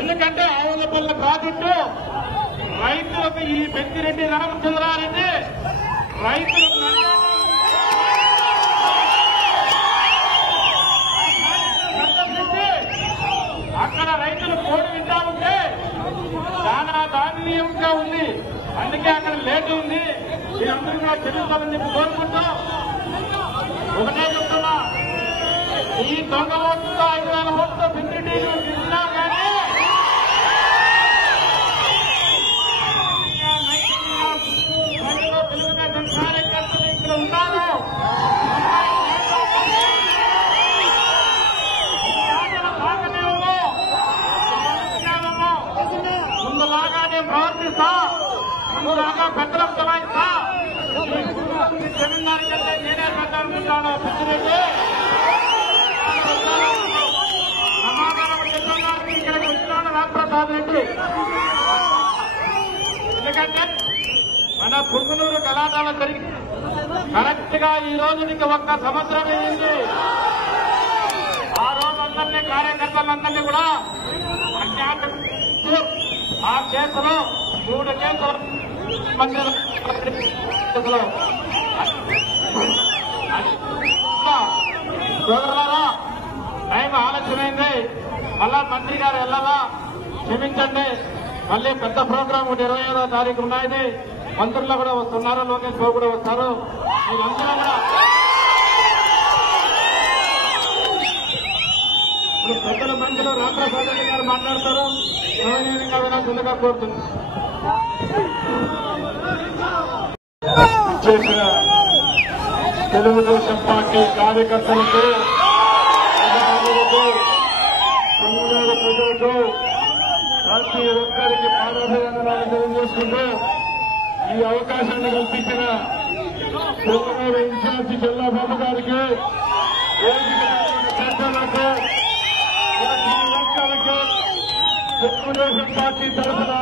ఎందుకంటే ఆవులపల్లి ప్రాజెక్టు రైతులకు ఈ పెద్దిరెడ్డి రామచంద్రారెడ్డి రైతులకు సందర్శించి అక్కడ రైతులు కోడి వింటా ఉంటే చాలా దారుణీయంగా ఉంది. అందుకే అక్కడ లేటు ఉంది. మీరందరూ కూడా తెలుసుకోవాలని చెప్పి కోరుకుంటూ ఒకటే చెప్తున్నా, ఈ దొంగ ఓట్లతో 5,000 ఓట్లతో పెద్దిరెడ్డిలు గెలిచినా కానీ తెలుగుదేశం కార్యకర్తలు ఇక్కడ ఉన్నారు. ముందులాగానే ప్రవర్తిస్తా, ముందులాగా పెద్దలం చలాయిస్తా. జమీందారికి వెళ్తే నేనే పెట్టాలనుకుంటాను. పెద్దిరెడ్డి సమాధానం చెప్పడానికి ఇక్కడికి వచ్చినాడు రామప్రసాద్ రెడ్డి. ఎందుకంటే మన పుంగునూరు గలాటాల జరిగి కరెక్ట్ గా ఈ రోజునికి 1 సంవత్సరం అయింది. ఆ రోజు అందరినీ కార్యకర్తలందరినీ కూడా ఆ కేసులో 3 కేసులు సోదరులారా, టైం ఆలస్యమైంది. మళ్ళా మంత్రి గారు వెళ్ళాలా, క్షమించండి. మళ్ళీ పెద్ద ప్రోగ్రాం 25వ తారీఖు ఉన్నది. మంత్రులు కూడా వస్తున్నారు, లోకేష్ బాబు కూడా వస్తారు. మీరందరూ కూడా ఇప్పుడు పెద్దల మంత్రులు రామప్రసాద్ రెడ్డి గారు మాట్లాడతారు. సౌజన్యంగా కూడా ముందుగా కోరుతుంది. చేసిన తెలుగుదేశం పార్టీ కార్యకర్తలకు, ప్రజలకు ప్రతి ఒక్కరికి పాదాభివందనాలు తెలియజేసుకుంటూ ఈ అవకాశాన్ని కల్పించిన పొంగనూరు ఇన్ఛార్జి చెల్లాబాబు గారికి, చర్చలకు, తెలుగుదేశం పార్టీ తరఫున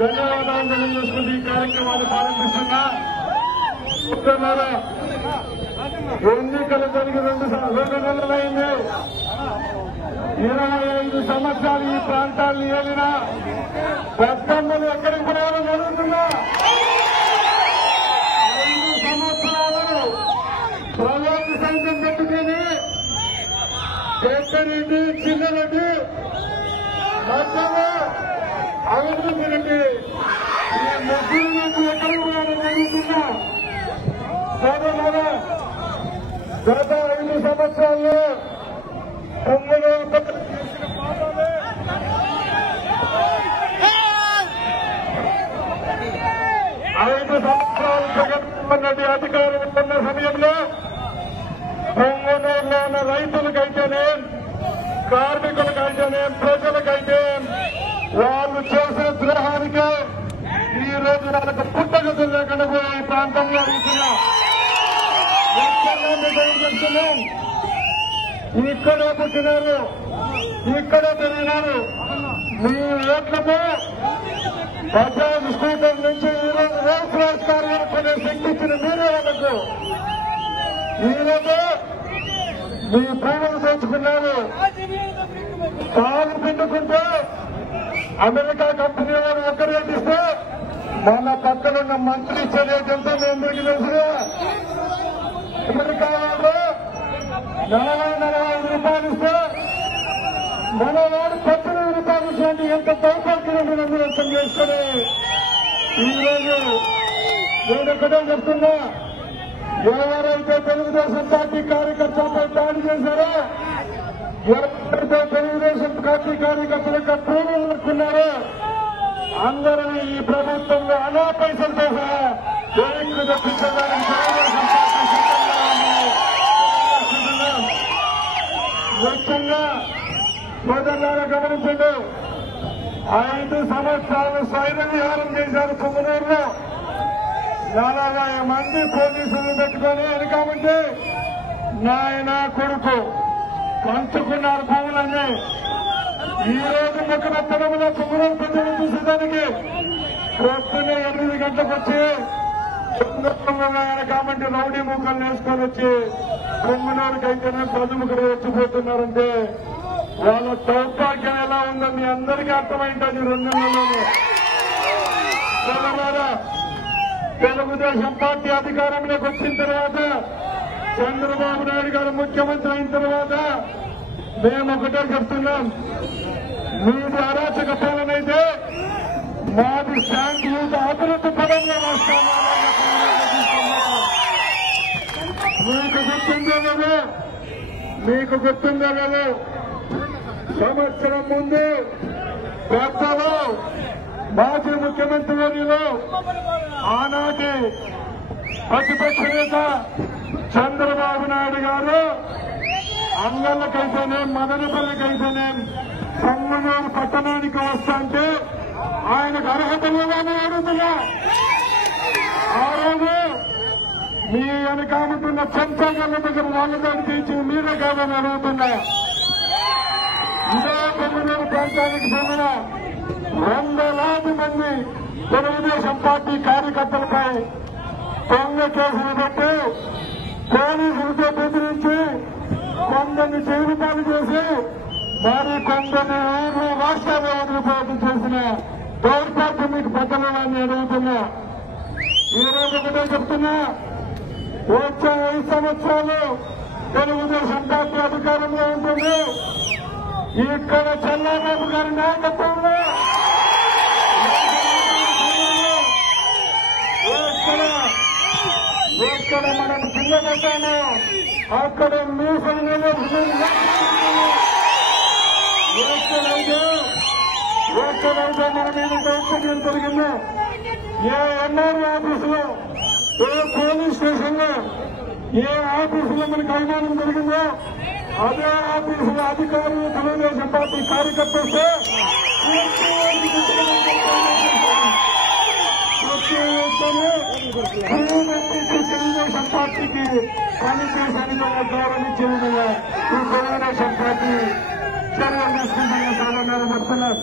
ధన్యవాదాలు తెలియజేసుకుంటూ ఈ కార్యక్రమాన్ని ప్రారంభిస్తున్నా. ఎన్నికలు జరిగి 2 నెలలైంది. 25 సంవత్సరాలు ఈ ప్రాంతాన్ని ఏలిన పెద్దమ్మలు ఎక్కడికి పోవాలని జరుగుతున్నా. 5 సంవత్సరాలు ప్రైవేట్ సైన్యం పెట్టుకుని పెద్దరెడ్డి, చిన్నరెడ్డి, మధ్యలో అభివృద్ధి రెడ్డి ఈ ముగ్గురు నుంచి ఎక్కడికి పోవాలని జరుగుతున్నా. సోదరులారా, గత 5 సంవత్సరాల్లో పొంగనూరు చేసిన పాపాలే 5 సంవత్సరాలు జగన్మోహన్ రెడ్డి అధికారం ఉన్న సమయంలో పొంగనూరులో ఉన్న రైతులకైతేనే, కార్మికులకైతేనే, ప్రజలకైతే వాళ్ళు చేసిన ద్రోహానికి ఈ రోజు వాళ్ళకు పుట్టగతులు లేకుండా పోయి ఈ ప్రాంతంలో అడుగుతున్నాం. చెప్తున్నాం, ఇక్కడే పుట్టినారు, ఇక్కడే పెరిగినారు. మీ ఓట్లతో బజాజ్ స్కూటర్ నుంచి ఈరోజు రోల్స్ రాయిస్ కారు కొనే శక్తి ఇచ్చిన మీరే వాళ్ళకు. ఈరోజు మీ భూములు తెచ్చుకున్నారు. పాలు పిండుకుంటే అమెరికా కంపెనీ వారు ఒక్క రేటు ఇస్తే మన పక్కనున్న మంత్రి ఇచ్చే రేటు ఎంత మీ అందరికీ తెలుసుగా. అమెరికా వాళ్ళు 40-45 రూపాయలు ఇస్తే మన వాడు 18 రూపాయలు ఇచ్చేది ఎంత దౌర్భాగ్యం మీరు అర్థం చేసుకుని ఈరోజు నేను ఒకటే చెప్తున్నా, ఎవరైతే తెలుగుదేశం పార్టీ కార్యకర్తలపై దాడి చేశారో, ఎవరైతే తెలుగుదేశం పార్టీ కార్యకర్తల యొక్క భూములు నడుస్తున్నారో అందరినీ ఈ ప్రభుత్వంలో అనా పైసలతో సహా జైలుకు తెప్పించడానికి తెలుగుదేశం పార్టీ సిద్ధంగా ఉంది. ముఖ్యంగా సోదరులారా గమనించండి, 5 సంవత్సరాలు స్వైర విహారం చేశారు పొంగనూరులో. 40 మంది పోలీసులు పెట్టుకొని వెనకామంటే నాయన కొడుకు పంచుకున్నారు భూములన్నీ. ఈ రోజు ముఖరత్తనములో పొంగనూరు ప్రజలు చూసేదానికి పొద్దున్నే 8 గంటలకు వచ్చి వెనకామంటే రౌడీ ముఖాలు వేసుకొని వచ్చి పొంగనూరుకైతేనే ప్రజలు వచ్చిపోతున్నారంటే వాళ్ళ దౌర్భాగ్యం ఎలా ఉందో మీ అందరికీ అర్థమైంటుంది 2 నెలల్లోనే. తెలుగుదేశం పార్టీ అధికారంలోకి వచ్చిన తర్వాత చంద్రబాబు నాయుడు గారు ముఖ్యమంత్రి అయిన తర్వాత మేము ఒకటే చెప్తున్నాం, మీది అరాచక పాలన అయితే మాది శాంతియుత అభివృద్ధి పదంగా రాష్ట్రాలు మీకు గుర్తుందో కదా సంవత్సరం ముందు పెద్దలు మాజీ ముఖ్యమంత్రి వర్యులు ఆనాటి ప్రతిపక్ష నేత చంద్రబాబు నాయుడు గారు అంగళ్ళకైతేనే మదనపల్లికైతేనే సంగనూరు పట్టణానికి వస్తుంటే ఆయనకు అర్హత లేదని అడుగుతున్నా. ఆ రోజు మీ వెనకాముతున్న చెంచాగల దగ్గర వాళ్ళదాన్ని తీర్చి మీరే కాదని అడుగుతున్నా. ఇదే సంగనూరు ప్రాంతానికి చెందిన 200,000 మంది తెలుగుదేశం పార్టీ కార్యకర్తలపై దొంగ కేసులు పెట్టి పోలీసులతో బెదిరించి కొందరిని చేరుపాలు చేసి మరి కొందరిని ఊరు రాష్ట్రాలు వదిలిపోవడం చేసిన దౌర్భాగ్యం మీకు బద్దలని అడుగుతున్నా. ఈ రోజు ఒకటే చెప్తున్నా, వచ్చే 5 సంవత్సరాలు తెలుగుదేశం పార్టీ అధికారంలో ఉంటుంది. ఇక్కడ చంద్రబాబు గారి నాయకత్వంలో ఎక్కడ మనం కింద పెట్టాము అక్కడ మీసలు ఎక్కడైతే మన మీద దౌర్జన్యం జరిగిందో, ఏ ఎంఆర్ఓ ఆఫీసులో, ఏ పోలీస్ స్టేషన్ లో, ఏ ఆఫీసులో మనకు అవమానం జరిగిందో అదే ఆఫీసుల అధికారులు తెలుగుదేశం పార్టీ కార్యకర్తలతో తెలుగుదేశం పార్టీకి పనిచేసని గౌరవించే విధంగా ఈ తెలుగుదేశం పార్టీ చర్యలు తీసుకుంటున్న సాధారణ చెప్తున్నారు.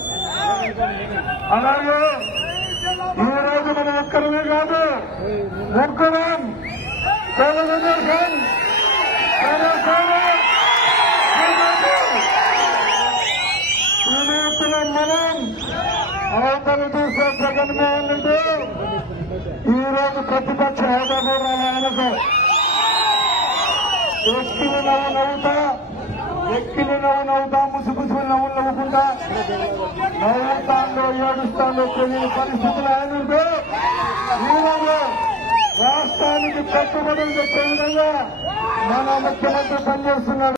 అలాగే ఈ రోజు మనం ఒక్కరమే కాదు, ముగ్గురం తెలుగుదేశం మనం అవతల చూసే జగన్మోహన్ రెడ్డి ఈ రోజు ప్రతిపక్ష హోదా కూడా ఆయనకు ఎక్కిలి నవ్వుతా ముసుగుసులు నవ్వుకుంటా నవ్వుతాందో ఏడుస్తాందో తెలియని పరిస్థితులు ఆయనతో ఈరోజు రాష్ట్రానికి పెట్టుబడులు తెచ్చే విధంగా మన ముఖ్యమంత్రి పనిచేస్తున్నాడు.